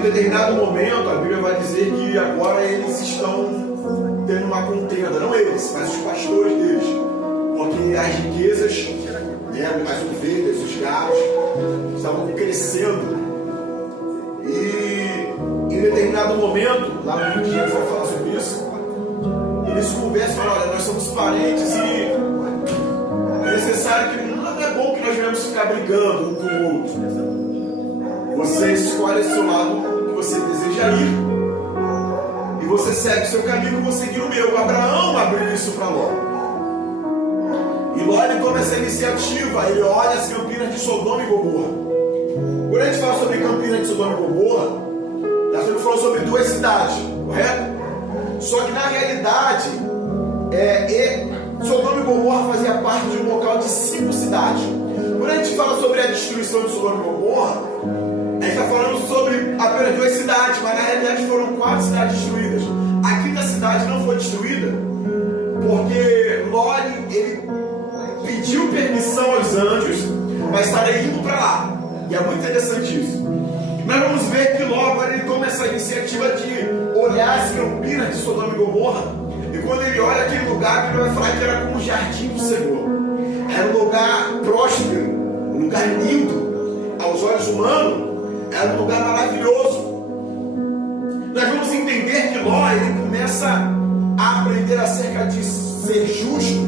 em determinado momento, a Bíblia vai dizer que agora eles estão tendo uma contenda, não eles, mas os pastores deles, porque as riquezas, né, as ovelhas, os gados, estavam crescendo. E em determinado momento, lá no livro de Jesus vai falar sobre isso, eles conversam e falam: olha, nós somos parentes e é necessário que não é bom que nós venhamos ficar brigando um com o outro. Você escolhe o seu lado que você deseja ir e você segue o seu caminho, eu vou seguir o meu. Abraão abriu isso para Ló. E Ló, ele toma essa iniciativa, ele olha as campinas de Sodoma e Gomorra. Quando a gente fala sobre campinas de Sodoma e Gomorra, nós estamos falando sobre duas cidades, correto? Só que na realidade, Sodoma e Gomorra fazia parte de um local de 5 cidades. Quando a gente fala sobre a destruição de Sodoma e Gomorra, a gente está falando sobre apenas 2 cidades, mas na realidade foram 4 cidades destruídas. A quinta cidade não foi destruída porque Ló, ele pediu permissão aos anjos para estarem indo para lá. E é muito interessante isso. Nós vamos ver que Ló agora ele toma essa iniciativa de olhar as campinas de Sodoma e Gomorra. E quando ele olha aquele lugar, ele vai falar que era como um jardim do Senhor. Era um lugar próspero, um lugar lindo aos olhos humanos. Era um lugar maravilhoso. Nós vamos entender que Ló, ele começa a aprender acerca de ser justo,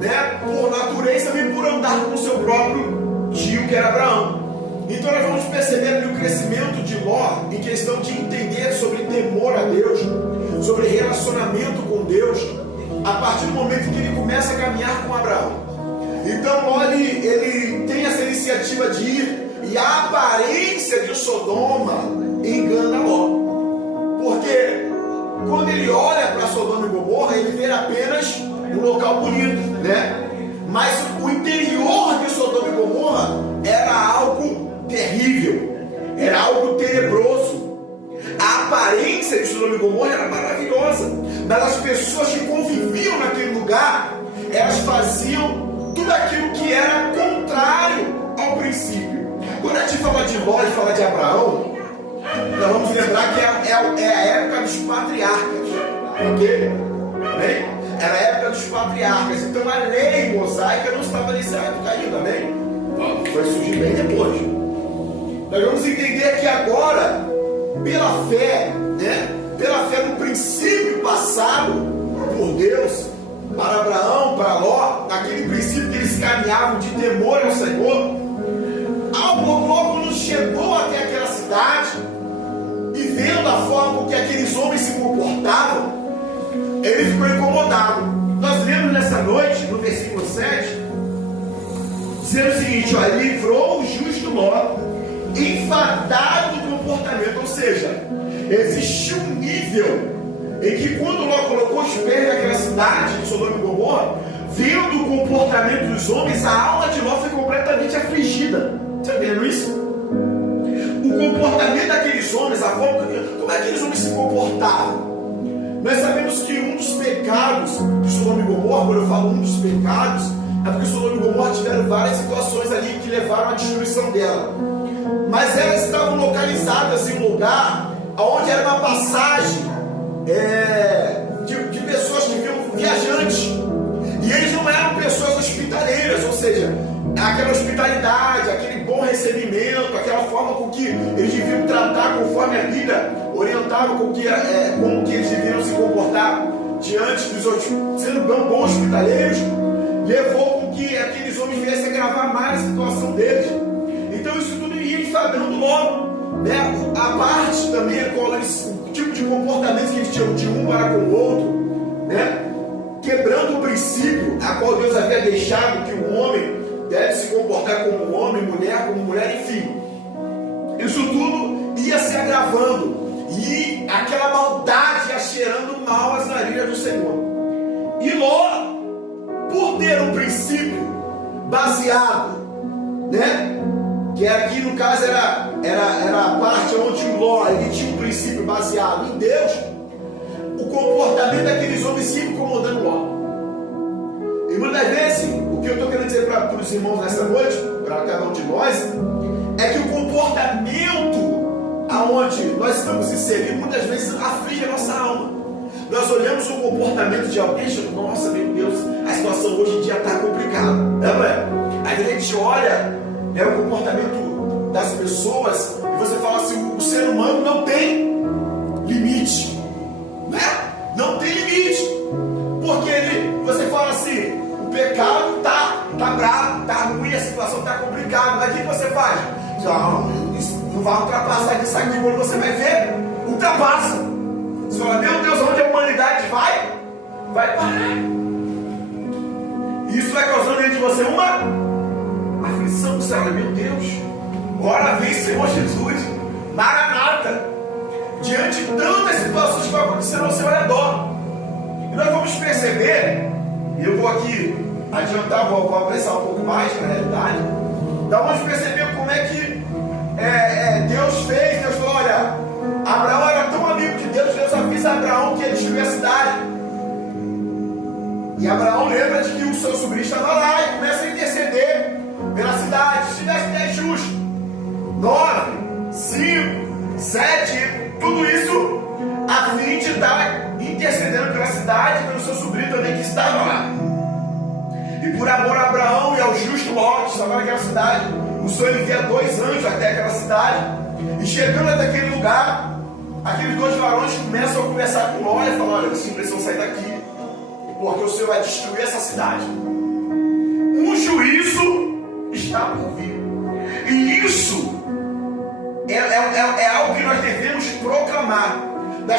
né? Por natureza, nem por andar com o seu próprio tio, que era Abraão. Então nós vamos perceber que o crescimento de Ló, em questão de entender sobre temor a Deus, sobre relacionamento com Deus, a partir do momento que ele começa a caminhar com Abraão. Então Ló, ele tem essa iniciativa de ir. E a aparência de Sodoma engana Ló. Porque quando ele olha para Sodoma e Gomorra, ele vê apenas um local bonito, né? Mas o interior de Sodoma e Gomorra era algo terrível, era algo tenebroso. A aparência de Sodoma e Gomorra era maravilhosa, mas as pessoas que conviviam naquele lugar, elas faziam tudo aquilo que era contrário ao princípio. Quando a gente fala de Ló e fala de Abraão, nós vamos lembrar que é a época dos patriarcas, ok? Amém? Era a época dos patriarcas, então a lei mosaica não estava nessa época ainda, amém? Foi surgir bem depois. Nós vamos entender que agora, pela fé, né? Pela fé no princípio passado por Deus, para Abraão, para Ló, naquele princípio que eles caminhavam de temor ao Senhor, logo quando chegou até aquela cidade e vendo a forma com que aqueles homens se comportavam, ele ficou incomodado. Nós lemos nessa noite, no versículo 7, dizendo o seguinte: olha, livrou o justo Ló, enfadado do comportamento. Ou seja, existiu um nível em que quando Ló colocou os pés naquela cidade de Sodoma e Gomorra, vendo o comportamento dos homens, a alma de Ló foi completamente afligida. Está vendo isso? O comportamento daqueles homens, a forma como aqueles homens se comportavam. Nós sabemos que um dos pecados de Sodoma e Gomorra, quando eu falo um dos pecados, é porque Sodoma e Gomorra tiveram várias situações ali que levaram à destruição dela. Mas elas estavam localizadas em um lugar onde era uma passagem de pessoas que vinham viajantes. E eles não eram pessoas hospitaleiras, ou seja, aquela hospitalidade, aquele bom recebimento, aquela forma com que eles deviam tratar conforme a Bíblia orientava como que eles deviam se comportar diante dos outros, sendo bons hospitaleiros, levou com que aqueles homens viessem a agravar mais a situação deles. Então isso tudo ia enfadando Ló, né? A parte também é o tipo de comportamento que eles tinham de um para com o outro, né? Quebrando o princípio a qual Deus havia deixado que o homem deve se comportar como homem, mulher como mulher, enfim. Isso tudo ia se agravando e aquela maldade ia cheirando mal às narinas do Senhor. E Ló, por ter um princípio baseado, né? Que aqui no caso era a parte onde o Ló ele tinha um princípio baseado em Deus, o comportamento daqueles homens se incomodando Ló. E muitas vezes, o que eu estou querendo dizer para os irmãos nessa noite, para cada um de nós, é que o comportamento nós estamos inseridos, muitas vezes aflige a nossa alma. Nós olhamos o comportamento de alguém e achamos, nossa, meu Deus, a situação hoje em dia está complicada. Não é? Aí a gente olha, né, o comportamento das pessoas e você fala assim, o ser humano não tem limite. Né? Não tem limite. Porque você fala assim, o pecado tá bravo, tá ruim, a situação tá complicada. Mas o que você faz? Não vai ultrapassar disso aqui. Quando você vai ver, ultrapassa. Você fala, meu Deus, onde a humanidade vai? Vai parar. Isso vai causando dentro de você uma aflição. Você fala, meu Deus, ora vem Senhor Jesus, Maranata. Diante de tantas situações que vão acontecer ao seu redor. E nós vamos perceber, e eu vou aqui adiantar, vou apressar um pouco mais na realidade. Então vamos perceber como é que Deus fez. Deus falou, olha, Abraão era tão amigo de Deus, Deus avisa a Abraão que ia destruir a cidade. E Abraão lembra de que o seu sobrinho estava lá e começa a interceder pela cidade. Se é justo. 9, 5, 7, tudo isso a fim de estar intercedendo pela cidade, pelo seu sobrinho também que estava lá. E por amor a Abraão e ao justo Ló, que estava naquela cidade, o Senhor envia 2 anjos até aquela cidade. E chegando até aquele lugar, aqueles 2 varões começam a conversar com Ló e falam, olha, vocês precisam sair daqui, porque o Senhor vai destruir essa cidade. Um juízo está por vir. E isso é algo que nós devemos proclamar.